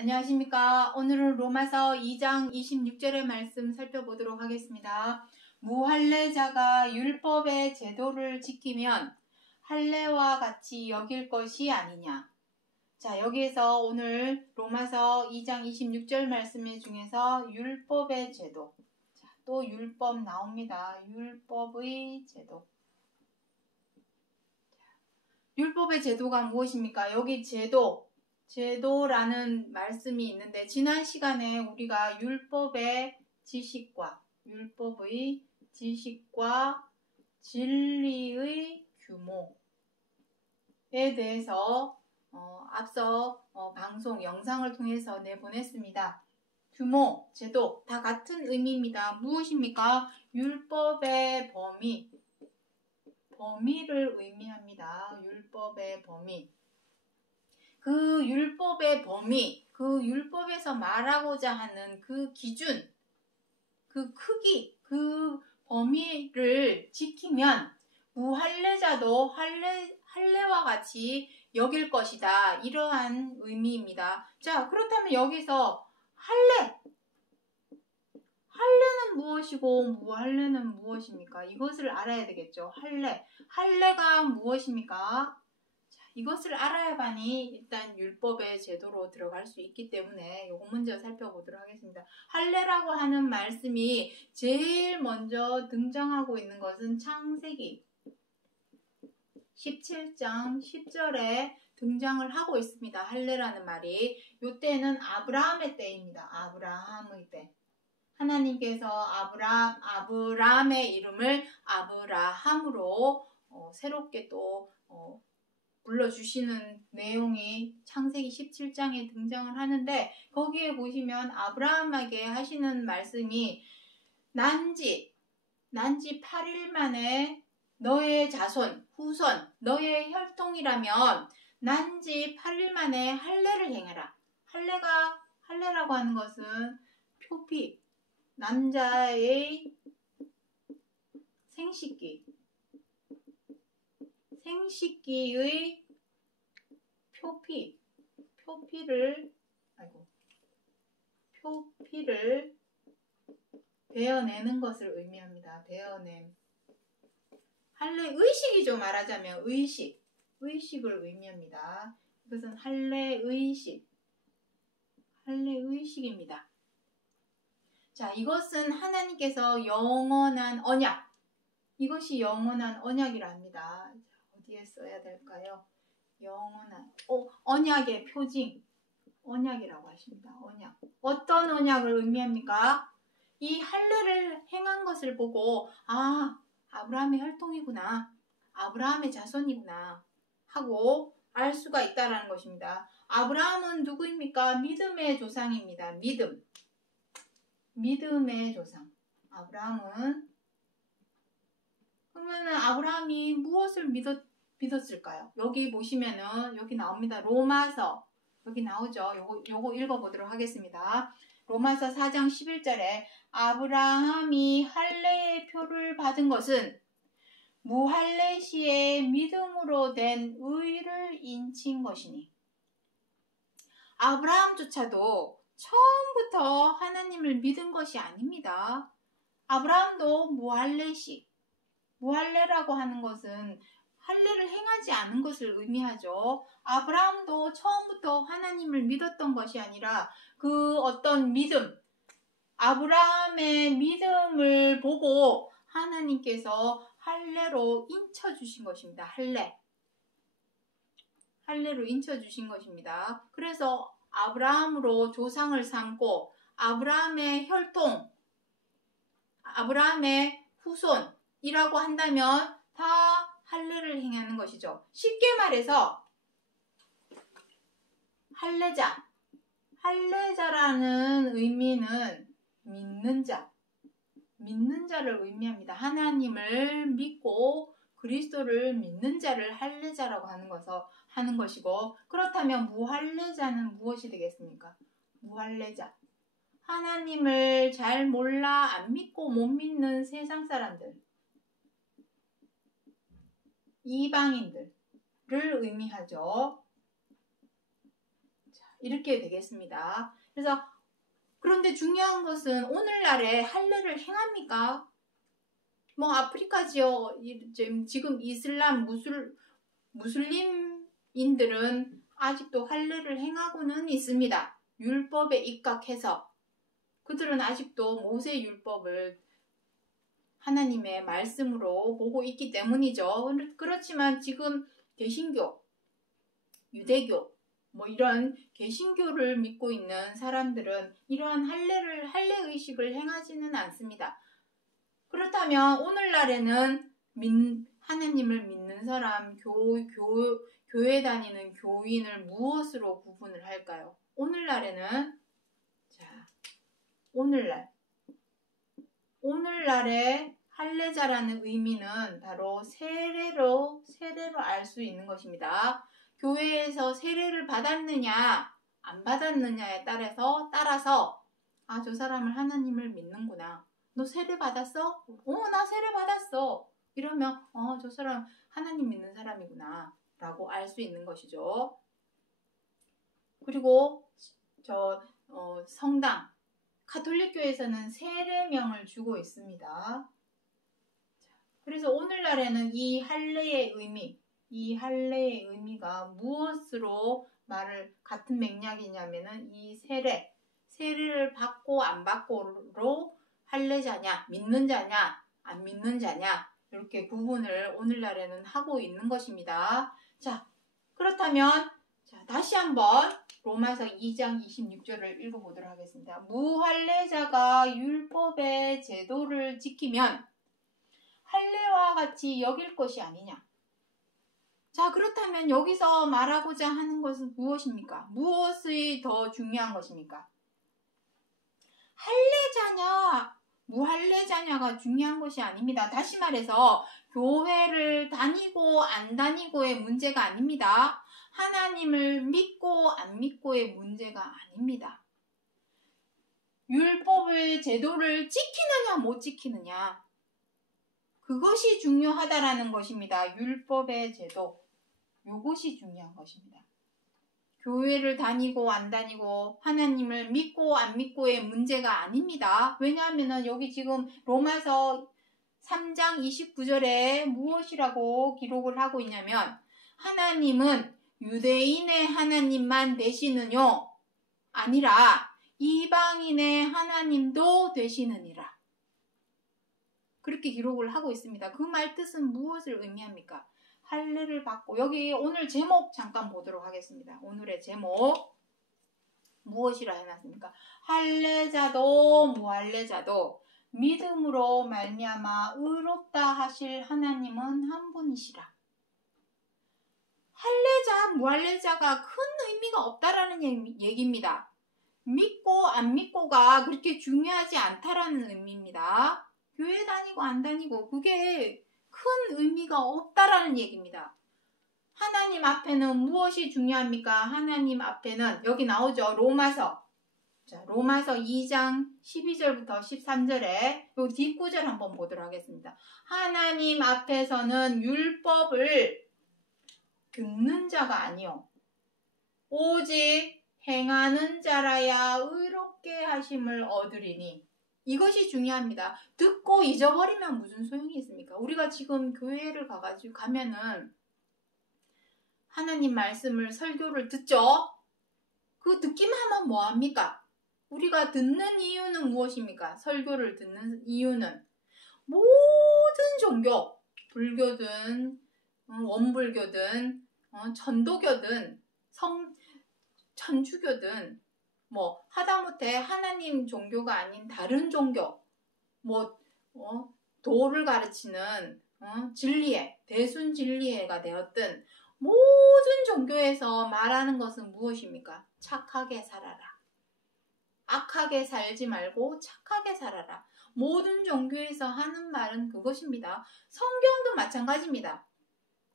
안녕하십니까. 오늘은 로마서 2장 26절의 말씀 살펴보도록 하겠습니다. 무할례자가 율법의 제도를 지키면 할례와 같이 여길 것이 아니냐. 자, 여기에서 오늘 로마서 2장 26절 말씀 중에서 율법의 제도. 자, 또 율법 나옵니다. 율법의 제도. 율법의 제도가 무엇입니까? 여기 제도라는 말씀이 있는데 지난 시간에 우리가 율법의 지식과 진리의 규모에 대해서 앞서 방송 영상을 통해서 내보냈습니다. 규모, 제도 다 같은 의미입니다. 무엇입니까? 율법의 범위를 의미합니다. 율법의 범위. 그 율법의 범위, 그 율법에서 말하고자 하는 그 기준, 그 크기, 그 범위를 지키면 무할례자도 할례와 같이 여길 것이다. 이러한 의미입니다. 자, 그렇다면 여기서 할례는 무엇이고 무할례는 무엇입니까? 이것을 알아야 되겠죠. 할례가 무엇입니까? 이것을 알아야만이 일단 율법의 제도로 들어갈 수 있기 때문에 이거 먼저 살펴보도록 하겠습니다. 할례라고 하는 말씀이 제일 먼저 등장하고 있는 것은 창세기 17장 10절에 등장을 하고 있습니다. 할례라는 말이. 이때는 아브라함의 때입니다. 아브라함의 때. 하나님께서 아브라함의 이름을 아브라함으로 새롭게 또 불러주시는 내용이 창세기 17장에 등장을 하는데 거기에 보시면 아브라함에게 하시는 말씀이 난지 8일 만에 너의 자손, 후손, 너의 혈통이라면 난지 8일 만에 할례를 행해라. 할례라고 하는 것은 표피, 남자의 생식기의 표피를 베어내는 것을 의미합니다. 베어냄. 할례 의식이죠. 말하자면 의식을 의미합니다. 이것은 할례 의식입니다. 자, 이것은 하나님께서 영원한 언약. 이것이 영원한 언약이라 합니다. 어디에 써야 될까요? 영원한 언약의 표징. 언약이라고 하십니다. 언약. 어떤 언약을 의미합니까? 이 할례를 행한 것을 보고 아브라함의 혈통이구나. 아브라함의 자손이구나 하고 알 수가 있다라는 것입니다. 아브라함은 누구입니까? 믿음의 조상입니다. 믿음의 조상. 그러면은 아브라함이 무엇을 믿었을까요? 여기 보시면은 여기 나옵니다. 로마서 여기 나오죠. 요거 읽어보도록 하겠습니다. 로마서 4장 11절에 아브라함이 할례의 표를 받은 것은 무할례 시에 믿음으로 된 의를 인친 것이니. 아브라함조차도 처음부터 하나님을 믿은 것이 아닙니다. 아브라함도 무할례라고 하는 것은 할례를 행하지 않은 것을 의미하죠. 아브라함도 처음부터 하나님을 믿었던 것이 아니라 그 어떤 아브라함의 믿음을 보고 하나님께서 할례로 인쳐주신 것입니다. 할례로 인쳐주신 것입니다. 그래서 아브라함으로 조상을 삼고 아브라함의 혈통, 아브라함의 후손이라고 한다면 다 할례를 행하는 것이죠. 쉽게 말해서 할례자라는 의미는 믿는 자를 의미합니다. 하나님을 믿고 그리스도를 믿는 자를 할례자라고 하는 것이고, 그렇다면 무할례자는 무엇이 되겠습니까? 무할례자. 하나님을 잘 몰라 안 믿고 못 믿는 세상 사람들, 이방인들을 의미하죠. 이렇게 되겠습니다. 그래서 그런데 중요한 것은 오늘날에 할례를 행합니까? 뭐 아프리카 지금 이슬람 무슬림인들은 아직도 할례를 행하고는 있습니다. 율법에 입각해서 그들은 아직도 모세 율법을 하나님의 말씀으로 보고 있기 때문이죠. 그렇지만 지금 개신교, 유대교, 뭐 이런 개신교를 믿고 있는 사람들은 이러한 할례 의식을 행하지는 않습니다. 그렇다면 오늘날에는 하나님을 믿는 사람, 교회 다니는 교인을 무엇으로 구분을 할까요? 오늘날에는 오늘날의 할례자라는 의미는 바로 세례로 알 수 있는 것입니다. 교회에서 세례를 받았느냐 안 받았느냐에 따라서 아, 저 사람을 하나님을 믿는구나. 너 세례 받았어? 나 세례 받았어. 이러면 저 사람 하나님 믿는 사람이구나 라고 알 수 있는 것이죠. 그리고 성당 가톨릭교에서는 세례명을 주고 있습니다. 그래서 오늘날에는 이 할례의 의미가 무엇으로 같은 맥락이냐면은 이 세례를 받고 안 받고로 할례자냐, 믿는 자냐, 안 믿는 자냐 이렇게 구분을 오늘날에는 하고 있는 것입니다. 자, 그렇다면 다시 한번 로마서 2장 26절을 읽어보도록 하겠습니다. 무할례자가 율법의 제도를 지키면 할례와 같이 여길 것이 아니냐. 자, 그렇다면 여기서 말하고자 하는 것은 무엇입니까? 무엇이 더 중요한 것입니까? 할례자냐, 무할례자냐가 중요한 것이 아닙니다. 다시 말해서 교회를 다니고 안 다니고의 문제가 아닙니다. 하나님을 믿고 안 믿고의 문제가 아닙니다. 율법의 제도를 지키느냐 못 지키느냐 그것이 중요하다라는 것입니다. 율법의 제도 이것이 중요한 것입니다. 교회를 다니고 안 다니고 하나님을 믿고 안 믿고의 문제가 아닙니다. 왜냐하면 여기 지금 로마서 3장 29절에 무엇이라고 기록을 하고 있냐면 하나님은 유대인의 하나님만 되시느뇨 아니라 이방인의 하나님도 되시느니라. 그렇게 기록을 하고 있습니다. 그 말 뜻은 무엇을 의미합니까? 할례를 받고 여기 오늘 제목 잠깐 보도록 하겠습니다. 오늘의 제목 무엇이라 해놨습니까? 할례자도 무할례자도 믿음으로 말미암아 의롭다 하실 하나님은 한 분이시라. 할례자, 무할례자가 큰 의미가 없다라는 얘기입니다. 믿고 안 믿고가 그렇게 중요하지 않다라는 의미입니다. 교회 다니고 안 다니고 그게 큰 의미가 없다라는 얘기입니다. 하나님 앞에는 무엇이 중요합니까? 하나님 앞에는 여기 나오죠. 로마서 2장 12절부터 13절에 요 뒷구절 한번 보도록 하겠습니다. 하나님 앞에서는 율법을 듣는 자가 아니요 오직 행하는 자라야 의롭게 하심을 얻으리니 이것이 중요합니다. 듣고 잊어버리면 무슨 소용이 있습니까? 우리가 지금 교회를 가면은 하나님 말씀을 설교를 듣죠? 그 듣기만 하면 뭐합니까? 우리가 듣는 이유는 무엇입니까? 설교를 듣는 이유는 모든 종교, 불교든 원불교든 전도교든 천주교든 뭐 하다못해 하나님 종교가 아닌 다른 종교 도를 가르치는 진리회, 대순 진리회가 되었든 모든 종교에서 말하는 것은 무엇입니까? 착하게 살아라. 악하게 살지 말고 착하게 살아라. 모든 종교에서 하는 말은 그것입니다. 성경도 마찬가지입니다.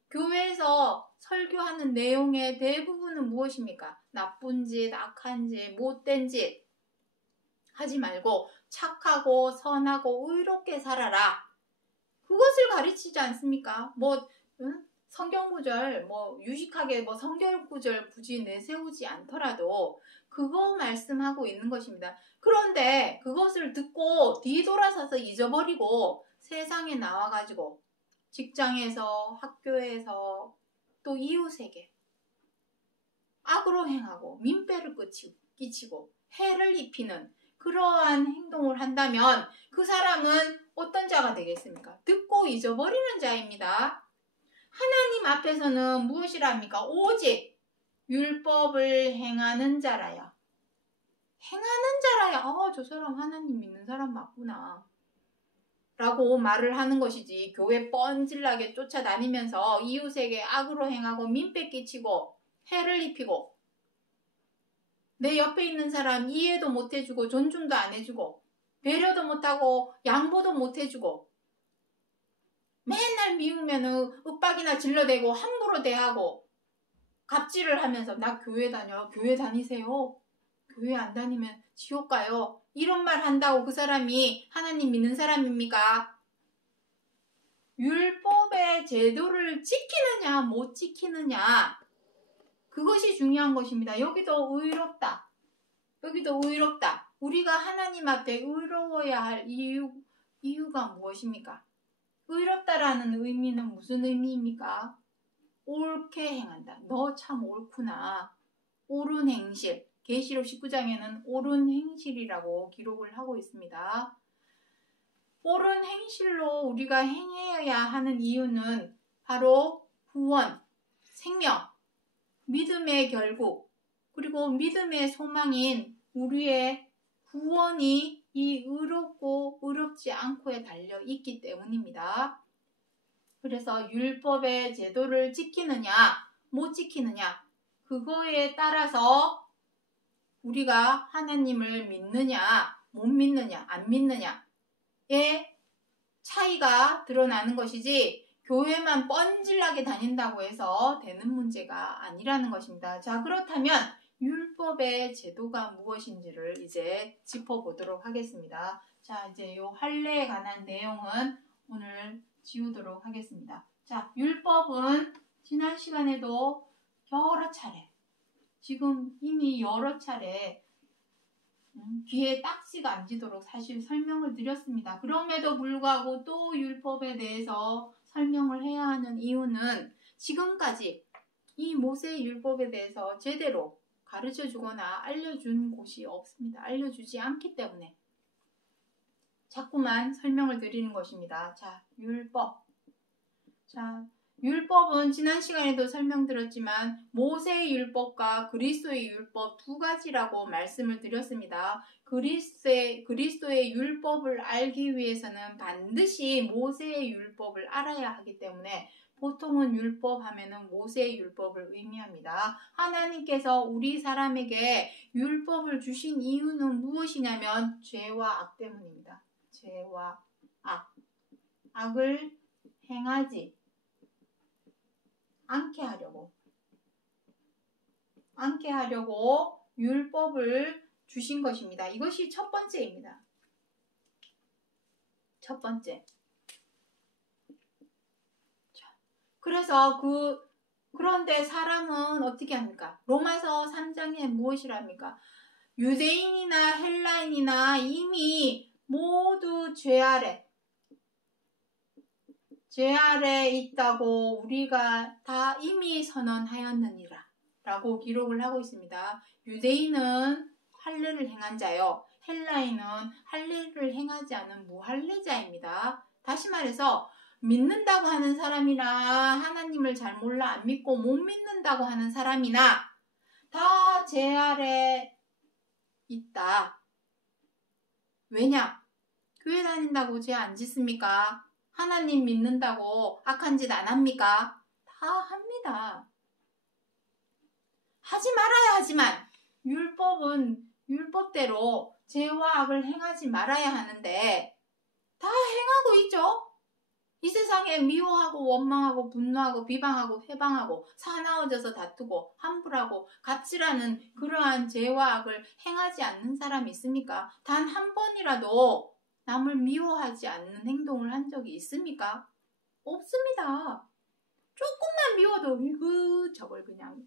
교회에서 설교하는 내용의 대부분은 무엇입니까? 나쁜 짓, 악한 짓, 못된 짓 하지 말고 착하고 선하고 의롭게 살아라. 그것을 가르치지 않습니까? 성경 구절 유식하게 성경 구절 굳이 내세우지 않더라도 그거 말씀하고 있는 것입니다. 그런데 그것을 듣고 뒤돌아서서 잊어버리고 세상에 나와가지고 직장에서, 학교에서, 또 이웃에게 악으로 행하고 민폐를 끼치고 해를 입히는 그러한 행동을 한다면 그 사람은 어떤 자가 되겠습니까? 듣고 잊어버리는 자입니다. 하나님 앞에서는 무엇이랍니까? 오직 율법을 행하는 자라야. 행하는 자라야. 저 사람 하나님 믿는 사람 맞구나. 라고 말을 하는 것이지, 교회 뻔질나게 쫓아다니면서 이웃에게 악으로 행하고 민폐 끼치고 해를 입히고 내 옆에 있는 사람 이해도 못해주고 존중도 안 해주고 배려도 못하고 양보도 못해주고 맨날 미우면은 윽박이나 질러대고 함부로 대하고 갑질을 하면서 나 교회 다녀. 교회 다니세요. 교회 안 다니면 지옥 가요. 이런 말 한다고 그 사람이 하나님 믿는 사람입니까? 율법의 제도를 지키느냐 못 지키느냐, 그것이 중요한 것입니다. 여기도 의롭다. 여기도 의롭다. 우리가 하나님 앞에 의로워야 할 이유가 무엇입니까? 의롭다라는 의미는 무슨 의미입니까? 옳게 행한다. 너 참 옳구나. 옳은 행실. 계시록 19장에는 옳은 행실이라고 기록을 하고 있습니다. 옳은 행실로 우리가 행해야 하는 이유는 바로 구원, 생명, 믿음의 결국, 그리고 믿음의 소망인 우리의 구원이 이 의롭고 의롭지 않고에 달려 있기 때문입니다. 그래서 율법의 제도를 지키느냐 못 지키느냐, 그거에 따라서 우리가 하나님을 믿느냐 못 믿느냐 안 믿느냐의 차이가 드러나는 것이지, 교회만 뻔질나게 다닌다고 해서 되는 문제가 아니라는 것입니다. 자, 그렇다면 율법의 제도가 무엇인지를 이제 짚어보도록 하겠습니다. 자, 이제 요 할례에 관한 내용은 오늘 지우도록 하겠습니다. 자, 율법은 지난 시간에도 여러 차례, 지금 이미 여러 차례 귀에 딱지가 앉도록 사실 설명을 드렸습니다. 그럼에도 불구하고 또 율법에 대해서 설명을 해야 하는 이유는 지금까지 이 모세의 율법에 대해서 제대로 가르쳐 주거나 알려준 곳이 없습니다. 알려주지 않기 때문에 자꾸만 설명을 드리는 것입니다. 자, 율법. 자, 율법은 지난 시간에도 설명드렸지만 모세의 율법과 그리스도의 율법 두 가지라고 말씀을 드렸습니다. 그리스도의 율법을 알기 위해서는 반드시 모세의 율법을 알아야 하기 때문에 보통은 율법 하면은 모세의 율법을 의미합니다. 하나님께서 우리 사람에게 율법을 주신 이유는 무엇이냐면 죄와 악 때문입니다. 죄와 악. 악을 행하지 않게 하려고 율법을 주신 것입니다. 이것이 첫 번째입니다. 첫 번째. 그래서 그런데 사람은 어떻게 합니까? 로마서 3장에 무엇이랍니까? 유대인이나 헬라인이나 이미 모두 죄 아래 있다고 우리가 다 이미 선언하였느니라 라고 기록을 하고 있습니다. 유대인은 할례를 행한 자요, 헬라인은 할례를 행하지 않은 무할례자입니다. 다시 말해서 믿는다고 하는 사람이나 하나님을 잘 몰라 안 믿고 못 믿는다고 하는 사람이나 다 죄 아래 있다. 왜냐? 교회 다닌다고 죄 안 짓습니까? 하나님 믿는다고 악한 짓 안 합니까? 다 합니다. 하지 말아야 하지만 율법은 율법대로 죄와 악을 행하지 말아야 하는데 다 행하고 있죠. 이 세상에 미워하고 원망하고 분노하고 비방하고 회방하고 사나워져서 다투고 함부하고 갑질하는 그러한 죄와 악을 행하지 않는 사람이 있습니까? 단 한 번이라도 남을 미워하지 않는 행동을 한 적이 있습니까? 없습니다. 조금만 미워도 이거 저걸 그냥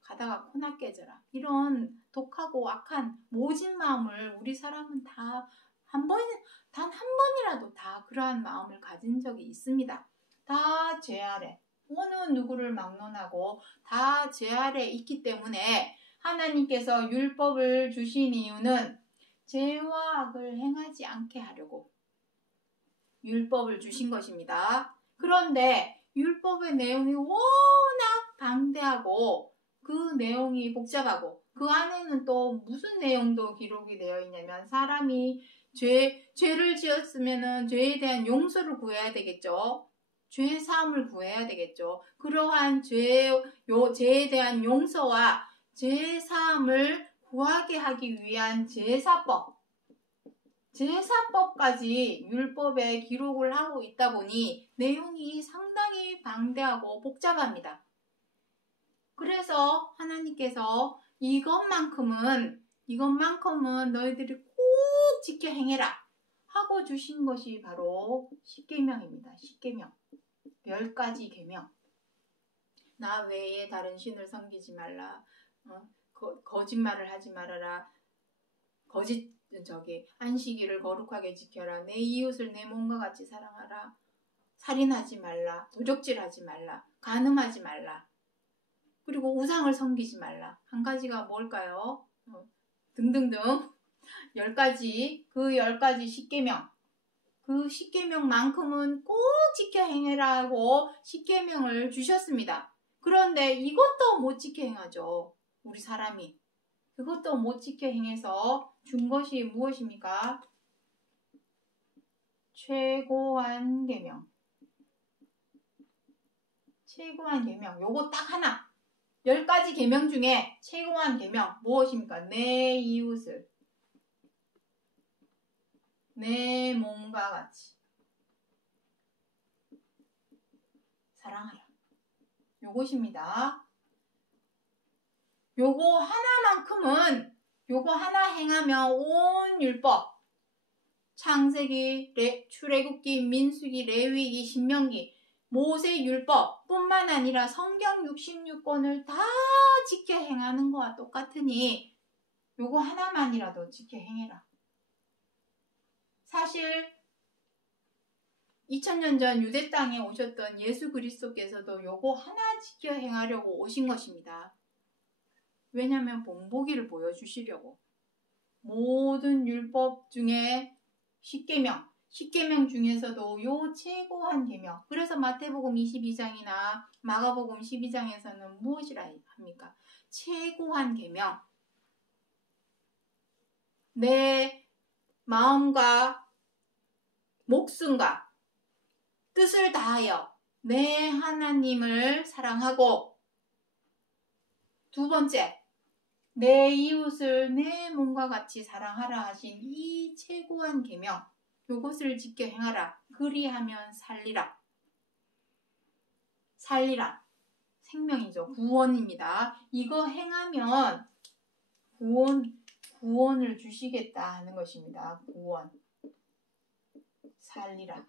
가다가 코나 깨져라. 이런 독하고 악한 모진 마음을 우리 사람은 다 단 한 번이라도 다 그러한 마음을 가진 적이 있습니다. 다 죄 아래, 어느 누구를 막론하고 다 죄 아래 있기 때문에 하나님께서 율법을 주신 이유는 죄와 악을 행하지 않게 하려고 율법을 주신 것입니다. 그런데 율법의 내용이 워낙 방대하고 그 내용이 복잡하고 그 안에는 또 무슨 내용도 기록이 되어 있냐면 사람이 죄를 지었으면 죄에 대한 용서를 구해야 되겠죠. 죄 사함을 구해야 되겠죠. 그러한 죄에 대한 용서와 죄 사함을 구하게 하기 위한 제사법까지 율법에 기록을 하고 있다 보니 내용이 상당히 방대하고 복잡합니다. 그래서 하나님께서 이것만큼은 너희들이 꼭 지켜 행해라 하고 주신 것이 바로 십계명입니다. 십계명. 10가지 계명. 나 외에 다른 신을 섬기지 말라. 거짓말을 하지 말아라. 안식일을 거룩하게 지켜라. 내 이웃을 내 몸과 같이 사랑하라. 살인하지 말라. 도적질하지 말라. 간음하지 말라. 그리고 우상을 섬기지 말라. 한 가지가 뭘까요? 등등등 10가지, 그 10가지 십계명. 그 십계명만큼은 꼭 지켜 행해라고 십계명을 주셨습니다. 그런데 이것도 못 지켜 행하죠. 우리 사람이. 그것도 못 지켜 행해서 준 것이 무엇입니까? 최고한 계명. 최고한 계명. 요거 딱 하나. 10가지 계명 중에 최고한 계명 무엇입니까? 내 이웃을 내 몸과 같이 사랑하라. 요것입니다. 요거 하나 행하면 온 율법, 창세기, 출애굽기, 민수기, 레위기, 신명기, 모세 율법 뿐만 아니라 성경 66권을 다 지켜 행하는 거와 똑같으니 요거 하나만이라도 지켜 행해라. 사실 2000년 전 유대 땅에 오셨던 예수 그리스도께서도 요거 하나 지켜 행하려고 오신 것입니다. 왜냐하면 본보기를 보여주시려고. 모든 율법 중에 십계명 중에서도 요 최고한 계명. 그래서 마태복음 22장이나 마가복음 12장에서는 무엇이라 합니까? 최고한 계명. 내 마음과 목숨과 뜻을 다하여 내 하나님을 사랑하고, 두 번째, 내 이웃을 내 몸과 같이 사랑하라 하신 이 최고한 계명, 요것을 지켜 행하라. 그리하면 살리라. 살리라. 생명이죠. 구원입니다. 이거 행하면 구원을 주시겠다 하는 것입니다. 구원. 살리라.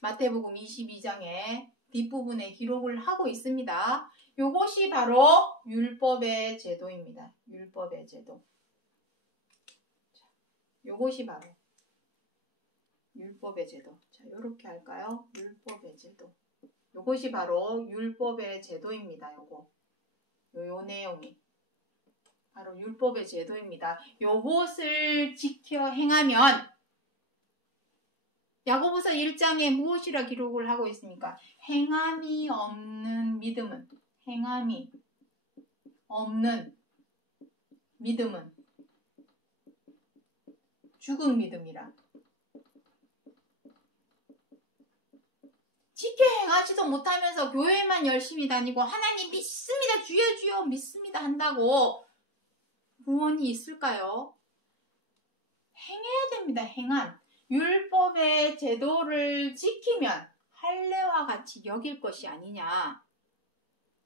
마태복음 22장에 뒷부분에 기록을 하고 있습니다. 요것이 바로 율법의 제도입니다. 율법의 제도. 요것이 바로 율법의 제도. 자, 요렇게 할까요? 율법의 제도. 요것이 바로 율법의 제도입니다. 요 내용이 바로 율법의 제도입니다. 요것을 지켜 행하면, 야고보서 1장에 무엇이라 기록을 하고 있습니까? 행함이 없는 믿음은 죽은 믿음이라. 지켜 행하지도 못하면서 교회만 열심히 다니고 하나님 믿습니다, 주여 주여 믿습니다 한다고 구원이 있을까요? 행해야 됩니다. 행한 율법의 제도를 지키면 할례와 같이 여길 것이 아니냐.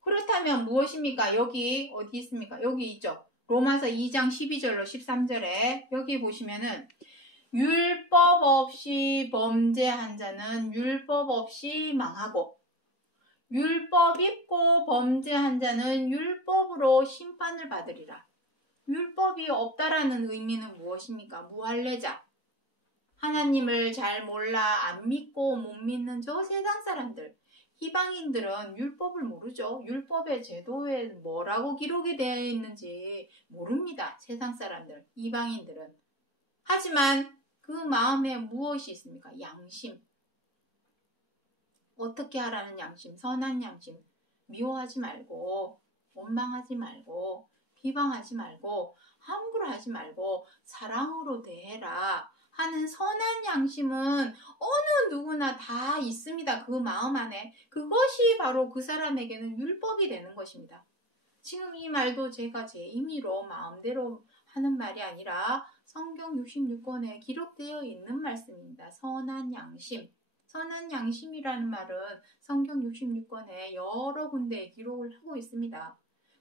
그렇다면 무엇입니까? 여기 어디 있습니까? 여기 있죠. 로마서 2장 12절로 13절에 여기 보시면은 율법 없이 범죄한 자는 율법 없이 망하고 율법 있고 범죄한 자는 율법으로 심판을 받으리라. 율법이 없다라는 의미는 무엇입니까? 무할례자. 하나님을 잘 몰라 안 믿고 못 믿는 저 세상 사람들. 이방인들은 율법을 모르죠. 율법의 제도에 뭐라고 기록이 되어 있는지 모릅니다. 세상 사람들, 이방인들은. 하지만 그 마음에 무엇이 있습니까? 양심. 어떻게 하라는 양심? 선한 양심. 미워하지 말고, 원망하지 말고, 비방하지 말고, 함부로 하지 말고, 사랑으로 대해라 하는 선한 양심은 어느 누구나 다 있습니다. 그 마음 안에. 그것이 바로 그 사람에게는 율법이 되는 것입니다. 지금 이 말도 제가 제 임의로 마음대로 하는 말이 아니라 성경 66권에 기록되어 있는 말씀입니다. 선한 양심. 선한 양심이라는 말은 성경 66권에 여러 군데에 기록을 하고 있습니다.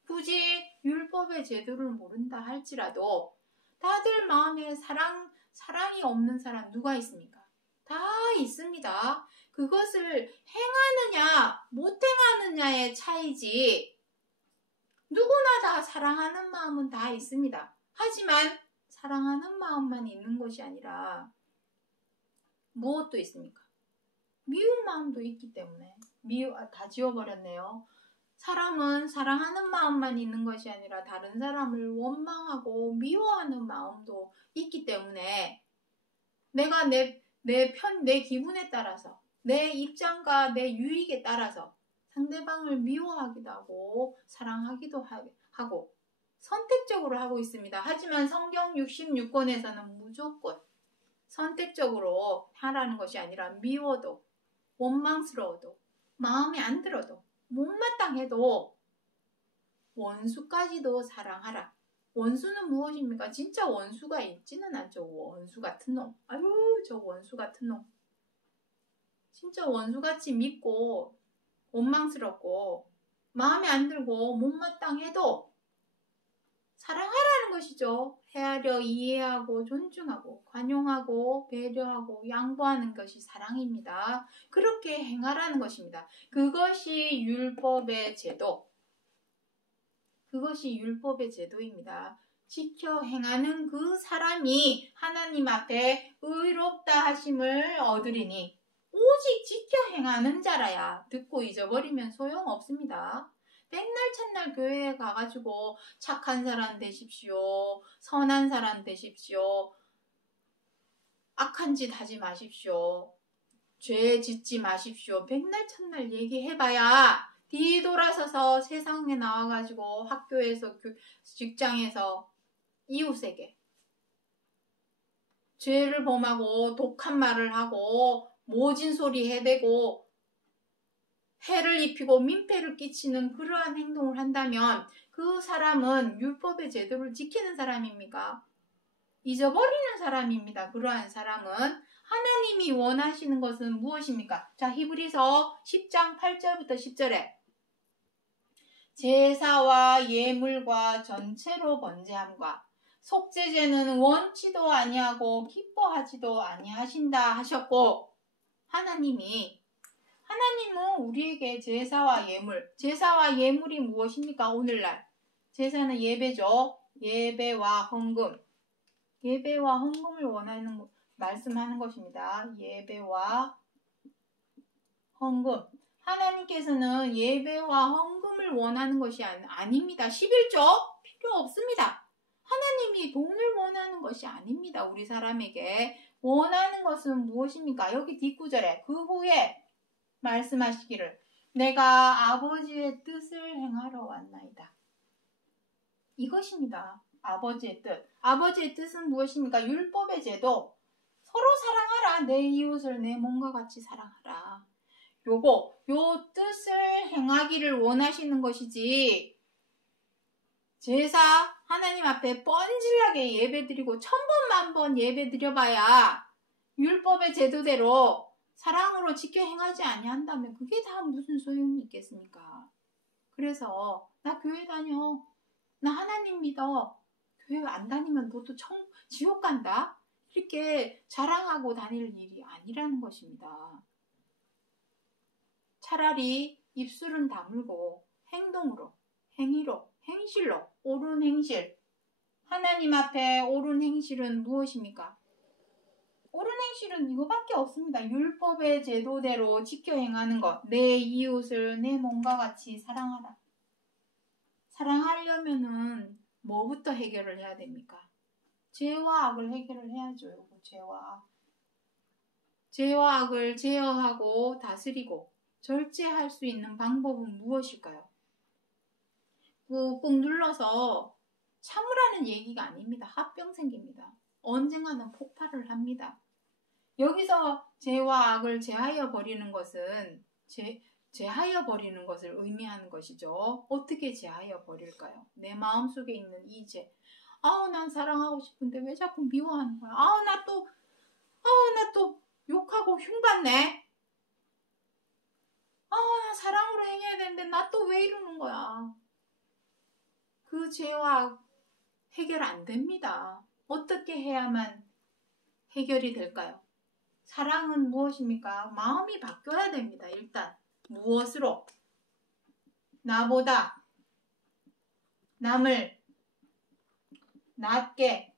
굳이 율법의 제도를 모른다 할지라도 다들 마음에 사랑이 없는 사람 누가 있습니까? 다 있습니다. 그것을 행하느냐 못 행하느냐의 차이지 누구나 다 사랑하는 마음은 다 있습니다. 하지만 사랑하는 마음만 있는 것이 아니라 무엇도 있습니까? 미운 마음도 있기 때문에 다 지워버렸네요. 사람은 사랑하는 마음만 있는 것이 아니라 다른 사람을 원망하고 미워하는 마음도 있기 때문에 내가 내 기분에 따라서 내 입장과 내 유익에 따라서 상대방을 미워하기도 하고 사랑하기도 하고 선택적으로 하고 있습니다. 하지만 성경 66권에서는 무조건 선택적으로 하라는 것이 아니라 미워도 원망스러워도 마음에 안 들어도 못마땅해도 원수까지도 사랑하라. 원수는 무엇입니까? 진짜 원수가 있지는 않죠. 원수 같은 놈. 아유, 저 원수 같은 놈. 진짜 원수같이 믿고 원망스럽고 마음에 안 들고 못마땅해도 사랑하라는 것이죠. 헤아려 이해하고 존중하고 관용하고 배려하고 양보하는 것이 사랑입니다. 그렇게 행하라는 것입니다. 그것이 율법의 제도. 그것이 율법의 제도입니다. 지켜 행하는 그 사람이 하나님 앞에 의롭다 하심을 얻으리니 오직 지켜 행하는 자라야. 듣고 잊어버리면 소용없습니다. 맨날 첫날 교회에 가가지고 착한 사람 되십시오. 선한 사람 되십시오. 악한 짓 하지 마십시오. 죄 짓지 마십시오. 맨날 첫날 얘기해봐야 뒤돌아서서 세상에 나와가지고 학교에서 직장에서 이웃에게 죄를 범하고 독한 말을 하고 모진 소리 해대고 해를 입히고 민폐를 끼치는 그러한 행동을 한다면 그 사람은 율법의 제도를 지키는 사람입니까? 잊어버리는 사람입니다. 그러한 사람은 하나님이 원하시는 것은 무엇입니까? 자, 히브리서 10장 8절부터 10절에 제사와 예물과 전체로 번제함과 속죄제는 원치도 아니하고 기뻐하지도 아니하신다 하셨고 하나님은 우리에게 제사와 예물이 무엇입니까? 오늘날 제사는 예배죠. 예배와 헌금을 말씀하는 것입니다. 예배와 헌금. 하나님께서는 예배와 헌금을 원하는 것이 아닙니다. 11조 필요 없습니다. 하나님이 돈을 원하는 것이 아닙니다. 우리 사람에게 원하는 것은 무엇입니까? 여기 뒷구절에 그 후에 말씀하시기를 내가 아버지의 뜻을 행하러 왔나이다. 이것입니다. 아버지의 뜻. 아버지의 뜻은 무엇입니까? 율법의 제도. 서로 사랑하라. 내 이웃을 내 몸과 같이 사랑하라. 요 뜻을 행하기를 원하시는 것이지 제사 하나님 앞에 뻔질나게 예배드리고 1000번 만번 예배드려봐야 율법의 제도대로 사랑으로 지켜 행하지 아니한다면 그게 다 무슨 소용이 있겠습니까? 그래서 나 교회 다녀. 나 하나님 믿어. 교회 안 다니면 너도 지옥 간다. 이렇게 자랑하고 다닐 일이 아니라는 것입니다. 차라리 입술은 다물고 행동으로, 행위로, 행실로, 옳은 행실. 하나님 앞에 옳은 행실은 무엇입니까? 옳은 행실은 이거밖에 없습니다. 율법의 제도대로 지켜 행하는 것. 내 이웃을 내 몸과 같이 사랑하라. 사랑하려면은 뭐부터 해결을 해야 됩니까? 죄와 악을 해결을 해야죠. 죄와 악을 제어하고 다스리고 절제할 수 있는 방법은 무엇일까요? 꾹꾹 눌러서 참으라는 얘기가 아닙니다. 합병 생깁니다. 언젠가는 폭발을 합니다. 여기서 죄와 악을 제하여 버리는 것은 제하여 버리는 것을 의미하는 것이죠. 어떻게 제하여 버릴까요? 내 마음속에 있는 이 죄. 난 사랑하고 싶은데 왜 자꾸 미워하는 거야? 나 또 욕하고 흉받네. 나 사랑으로 행해야 되는데 나 또 왜 이러는 거야? 그 죄와 악 해결 안 됩니다. 어떻게 해야만 해결이 될까요? 사랑은 무엇입니까? 마음이 바뀌어야 됩니다. 일단 무엇으로? 나보다 남을 낮게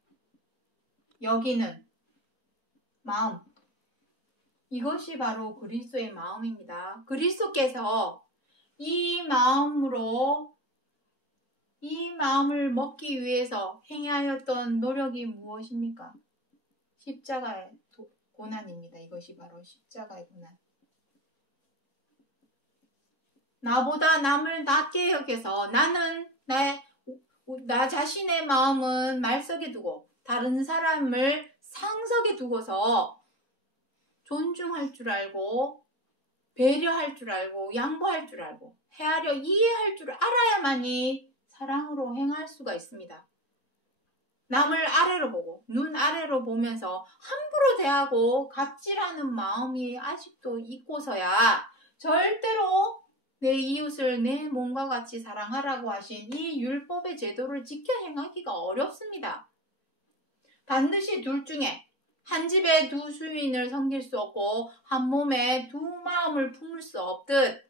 여기는 마음. 이것이 바로 그리스도의 마음입니다. 그리스도께서 이 마음을 먹기 위해서 행하였던 노력이 무엇입니까? 십자가의 고난입니다. 이것이 바로 십자가의 고난. 나보다 남을 낮게 여겨서 나는 나 자신의 마음은 말석에 두고 다른 사람을 상석에 두고서 존중할 줄 알고 배려할 줄 알고 양보할 줄 알고 헤아려 이해할 줄 알아야만이 사랑으로 행할 수가 있습니다. 남을 아래로 보고 눈 아래로 보면서 함부로 대하고 갑질하는 마음이 아직도 있고서야 절대로 내 이웃을 내 몸과 같이 사랑하라고 하신 이 율법의 제도를 지켜 행하기가 어렵습니다. 반드시 둘 중에 한 집에 두 주인을 섬길 수 없고 한 몸에 두 마음을 품을 수 없듯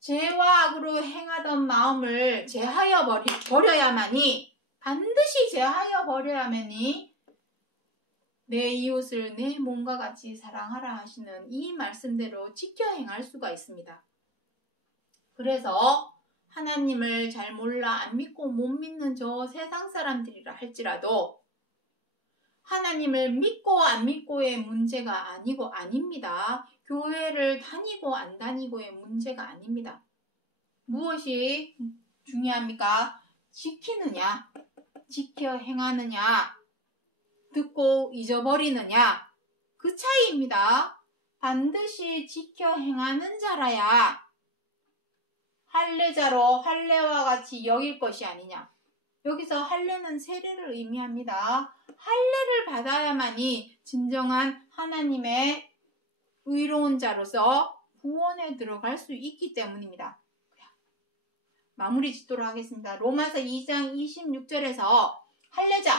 죄와 악으로 행하던 마음을 제하여 버려야만이 반드시 제하여 버려야만이 내 이웃을 내 몸과 같이 사랑하라 하시는 이 말씀대로 지켜 행할 수가 있습니다. 그래서 하나님을 잘 몰라 안 믿고 못 믿는 저 세상 사람들이라 할지라도 하나님을 믿고 안 믿고의 문제가 아닙니다. 교회를 다니고 안 다니고의 문제가 아닙니다. 무엇이 중요합니까? 지키느냐, 지켜 행하느냐, 듣고 잊어버리느냐, 그 차이입니다. 반드시 지켜 행하는 자라야 할례자로 할례와 같이 여길 것이 아니냐. 여기서 할례는 세례를 의미합니다. 할례를 받아야만이 진정한 하나님의 의로운 자로서 구원에 들어갈 수 있기 때문입니다. 마무리 짓도록 하겠습니다. 로마서 2장 26절에서 할례자,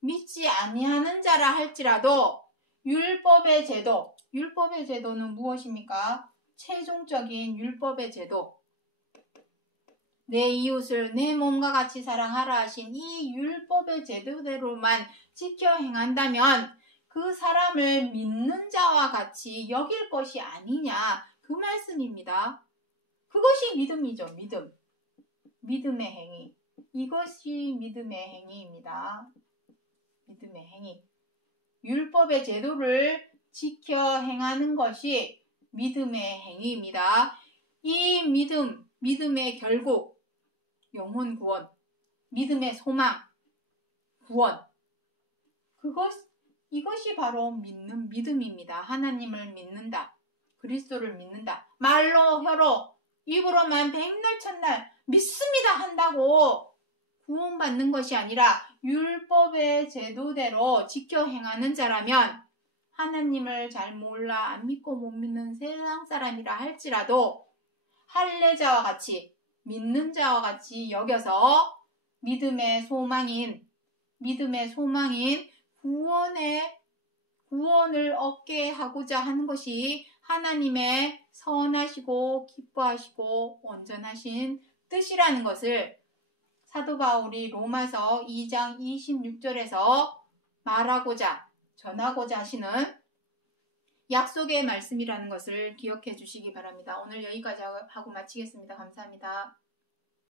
믿지 아니하는 자라 할지라도 율법의 제도는 무엇입니까? 최종적인 율법의 제도. 내 이웃을 내 몸과 같이 사랑하라 하신 이 율법의 제도대로만 지켜 행한다면 그 사람을 믿는 자와 같이 여길 것이 아니냐, 그 말씀입니다. 그것이 믿음이죠. 믿음의 행위. 이것이 믿음의 행위입니다. 믿음의 행위. 율법의 제도를 지켜 행하는 것이 믿음의 행위입니다. 이 믿음의 결국 영혼 구원, 믿음의 소망, 구원. 이것이 바로 믿는 믿음입니다. 하나님을 믿는다. 그리스도를 믿는다. 말로, 혀로, 입으로만 백날 첫날 믿습니다 한다고 구원받는 것이 아니라 율법의 제도대로 지켜 행하는 자라면 하나님을 잘 몰라 안 믿고 못 믿는 세상 사람이라 할지라도 할례자와 같이 믿는 자와 같이 여겨서 믿음의 소망인 구원을 얻게 하고자 하는 것이 하나님의 선하시고 기뻐하시고 온전하신 뜻이라는 것을 사도 바울이 로마서 2장 26절에서 말하고자 전하고자 하시는 약속의 말씀이라는 것을 기억해 주시기 바랍니다. 오늘 여기까지 하고 마치겠습니다. 감사합니다.